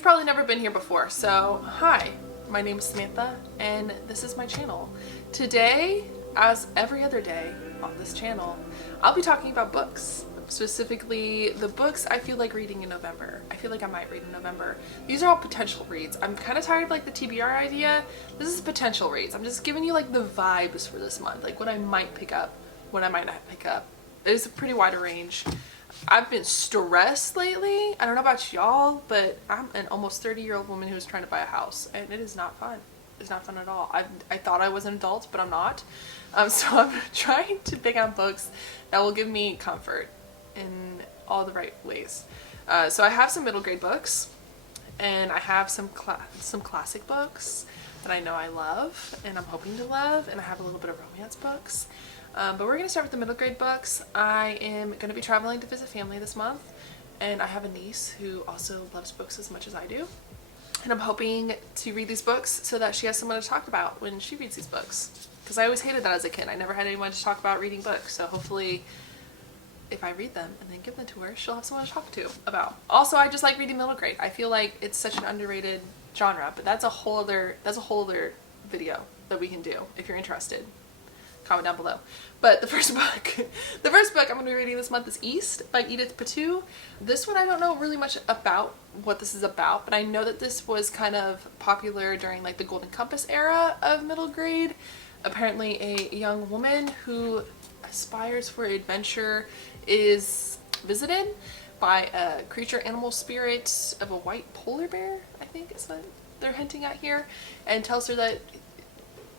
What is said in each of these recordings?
You've probably never been here before, so hi, my name is Samantha and this is my channel. Today, as every other day on this channel, I'll be talking about books. Specifically, the books I feel like reading in November. I feel like I might read in November. These are all potential reads. I'm kind of tired of like the TBR idea. This is potential reads. I'm just giving you like the vibes for this month, like what I might pick up, what I might not pick up. There's a pretty wide range. I've been stressed lately. I don't know about y'all, but I'm an almost 30-year-old woman who's trying to buy a house, and it is not fun. It's not fun at all. I thought I was an adult, but I'm not. So I'm trying to pick out books that will give me comfort in all the right ways. So I have some middle grade books, and I have some classic books that I know I love and I'm hoping to love, and I have a little bit of romance books. But we're going to start with the middle grade books. I am going to be traveling to visit family this month, and I have a niece who also loves books as much as I do. And I'm hoping to read these books so that she has someone to talk about when she reads these books. Because I always hated that as a kid. I never had anyone to talk about reading books. So hopefully if I read them and then give them to her, she'll have someone to talk to about. Also, I just like reading middle grade. I feel like it's such an underrated genre, but that's a whole other video that we can do if you're interested. Comment down below. But the first book I'm going to be reading this month is East by Edith Patu. This one I don't know really much about what this is about, but I know that this was kind of popular during like the Golden Compass era of middle grade. Apparently a young woman who aspires for adventure is visited by a creature animal spirit of a white polar bear, I think is what they're hinting at here, and tells her that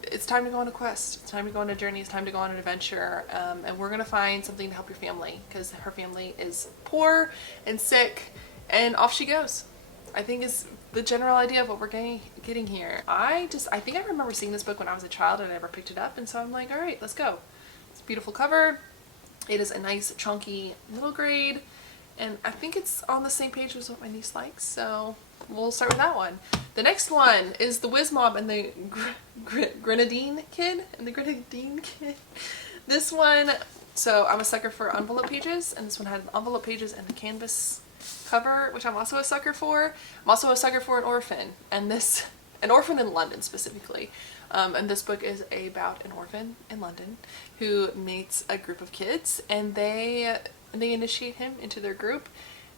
it's time to go on a quest, it's time to go on a journey, it's time to go on an adventure, and we're gonna find something to help your family because her family is poor and sick, and off she goes. I think is the general idea of what we're getting here. I think I remember seeing this book when I was a child and I never picked it up, and so I'm like, all right, let's go. It's a beautiful cover. It is a nice chunky middle grade, and I think it's on the same page as what my niece likes, so we'll start with that one. The next one is The Whiz Mob and the Grenadine Kid. This one, so I'm a sucker for envelope pages, and this one had envelope pages and a canvas cover, which I'm also a sucker for. I'm also a sucker for an orphan, and an orphan in London specifically. And this book is about an orphan in London who meets a group of kids, and they initiate him into their group.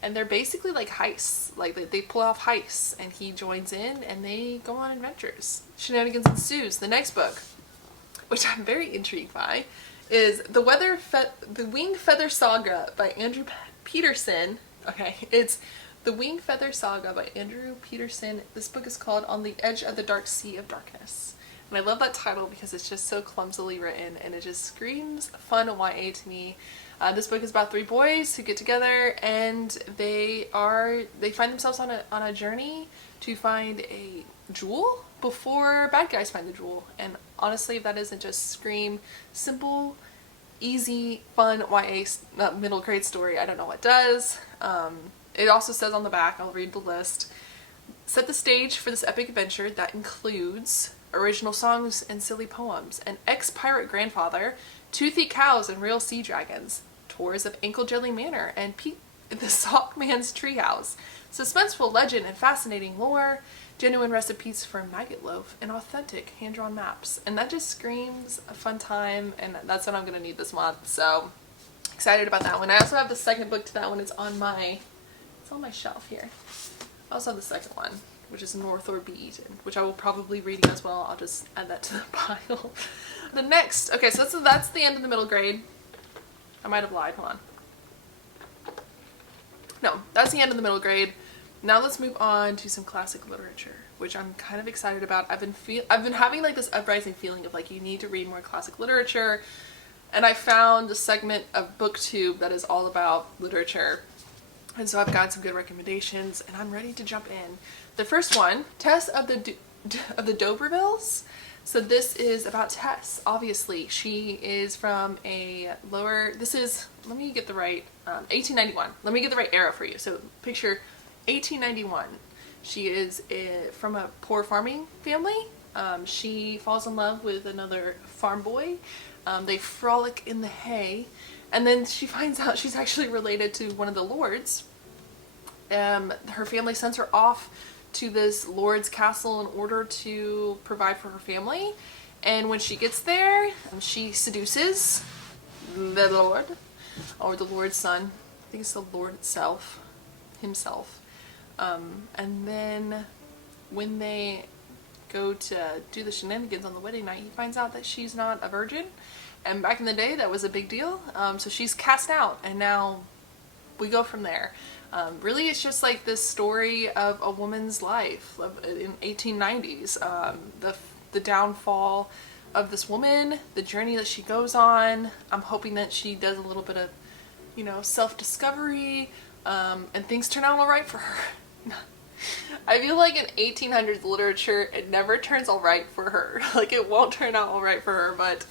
And they're basically like heists, like they pull off heists, and he joins in and they go on adventures. Shenanigans ensues. The next book, which I'm very intrigued by, is The Wing Feather Saga by Andrew Peterson. Okay, it's The Wing Feather Saga by Andrew Peterson. This book is called On the Edge of the Dark Sea of Darkness. And I love that title because it's just so clumsily written and it just screams fun YA to me. This book is about three boys who get together, and they find themselves on a journey to find a jewel before bad guys find the jewel. And honestly, if that doesn't just scream simple, easy, fun YA middle grade story, I don't know what does. It also says on the back, I'll read the list, set the stage for this epic adventure that includes original songs and silly poems, an ex-pirate grandfather, toothy cows and real sea dragons, tours of Ankle Jelly Manor and Pete the Sockman's treehouse, suspenseful legend and fascinating lore, genuine recipes for maggot loaf, and authentic hand-drawn maps. And that just screams a fun time, and that's what I'm gonna need this month. So excited about that one. I also have the second book to that one. It's on my shelf here. I also have the second one, which is North or Be Eaten, which I will probably be reading as well. I'll just add that to the pile. The next, okay, so that's the end of the middle grade. I might have lied, hold on. No, that's the end of the middle grade. Now let's move on to some classic literature, which I'm kind of excited about. I've been having like this uprising feeling of like you need to read more classic literature, and I found a segment of BookTube that is all about literature. And so I've got some good recommendations, and I'm ready to jump in. The first one, Tess of the D'Urbervilles. So this is about Tess. Obviously, she is from a lower, let me get the right, 1891. Let me get the right era for you. So picture 1891. She is from a poor farming family. She falls in love with another farm boy. They frolic in the hay, and then she finds out she's actually related to one of the lords, Her family sends her off to this lord's castle in order to provide for her family. And when she gets there, she seduces the lord, or the lord's son. I think it's the lord himself. And then when they go to do the shenanigans on the wedding night, he finds out that she's not a virgin. And back in the day, that was a big deal. So she's cast out, and now we go from there. Really, it's just like this story of a woman's life in 1890s. The downfall of this woman, the journey that she goes on. I'm hoping that she does a little bit of, self-discovery, and things turn out all right for her. I feel like in 1800s literature, it never turns all right for her. Like, it won't turn out all right for her, but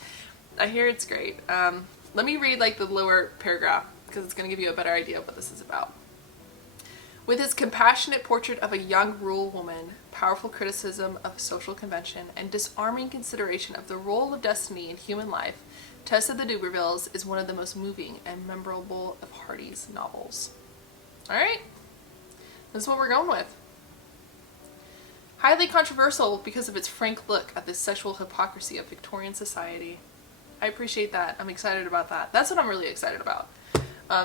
I hear it's great. Let me read like the lower paragraph, because it's going to give you a better idea of what this is about. With its compassionate portrait of a young rural woman, powerful criticism of social convention, and disarming consideration of the role of destiny in human life, Tess of the Dubervilles is one of the most moving and memorable of Hardy's novels. Alright, this is what we're going with. Highly controversial because of its frank look at the sexual hypocrisy of Victorian society. I appreciate that. I'm excited about that. That's what I'm really excited about.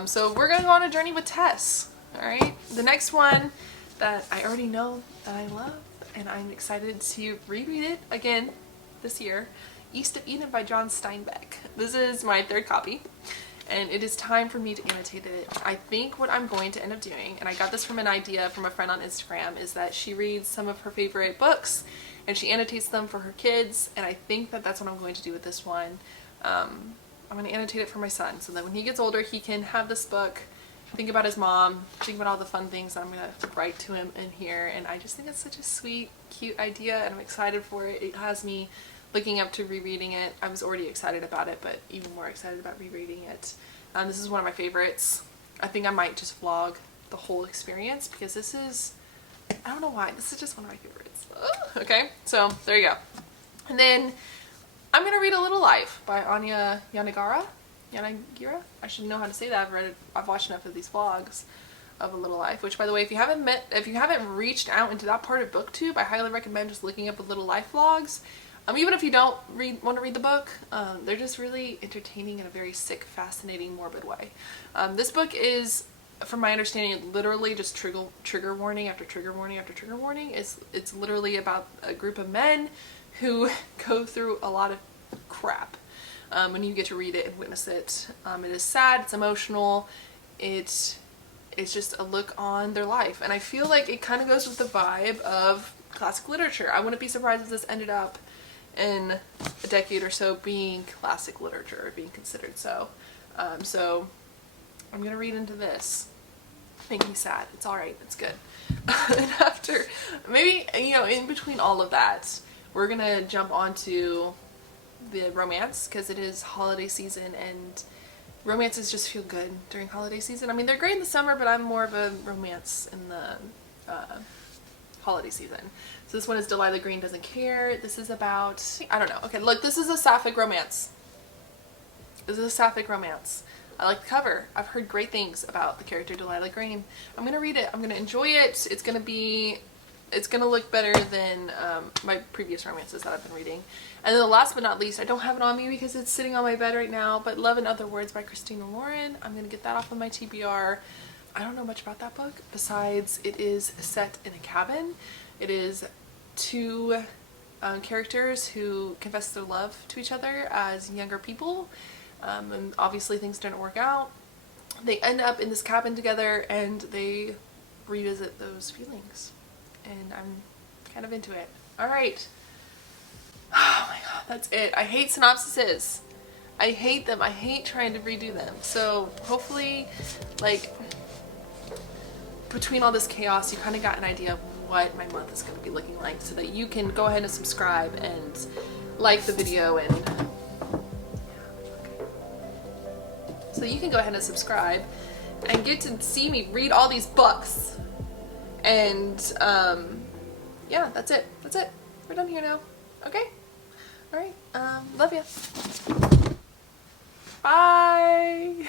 So we're going to go on a journey with Tess. Alright, the next one that I already know that I love, and I'm excited to reread it again this year, East of Eden by John Steinbeck. This is my third copy, and it is time for me to annotate it. I think what I'm going to end up doing, and I got this from an idea from a friend on Instagram, is that she reads some of her favorite books and she annotates them for her kids, and I think that that's what I'm going to do with this one. I'm going to annotate it for my son so that when he gets older he can have this book, think about his mom, think about all the fun things that I'm going to write to him in here, and I just think it's such a sweet, cute idea, and I'm excited for it. It has me looking up to rereading it. I was already excited about it, but even more excited about rereading it. This is one of my favorites. I think I might just vlog the whole experience, because this is, I don't know why, this is just one of my favorites. Okay, so there you go. And then I'm going to read A Little Life by Anya Yanagira. I should know how to say that. I've watched enough of these vlogs of A Little Life, which, by the way, if you haven't reached out into that part of BookTube, I highly recommend just looking up A Little Life vlogs. Even if you don't want to read the book, they're just really entertaining in a very sick, fascinating, morbid way. This book is, from my understanding, literally just trigger warning after trigger warning after trigger warning. It's literally about a group of men who go through a lot of crap. When you get to read it and witness it. It is sad, it's emotional, it's just a look on their life. And I feel like it kind of goes with the vibe of classic literature. I wouldn't be surprised if this ended up in a decade or so being classic literature, or being considered so. So I'm going to read into this. Make me sad. It's alright, it's good. And after, maybe, in between all of that, we're going to jump onto the romance, because it is holiday season, and romances just feel good during holiday season. I mean, they're great in the summer, but I'm more of a romance in the holiday season. So this one is Delilah Green Doesn't Care. This is about, I don't know. Okay, look, this is a sapphic romance. This is a sapphic romance. I like the cover. I've heard great things about the character Delilah Green. I'm gonna read it. I'm gonna enjoy it. It's gonna look better than my previous romances that I've been reading. And then last but not least, I don't have it on me because it's sitting on my bed right now, but Love in Other Words by Christina Lauren. I'm gonna get that off of my TBR. I don't know much about that book, besides it is set in a cabin. It is two characters who confess their love to each other as younger people, and obviously things didn't work out. They end up in this cabin together and they revisit those feelings, and I'm kind of into it. Alright. Oh my god, that's it. I hate synopsises. I hate them. I hate trying to redo them. So hopefully, like, between all this chaos, you kind of got an idea of what my month is going to be looking like, so that you can go ahead and subscribe and like the video, and so you can go ahead and subscribe and get to see me read all these books. And yeah, that's it. We're done here now. Okay? Alright, love ya. Bye!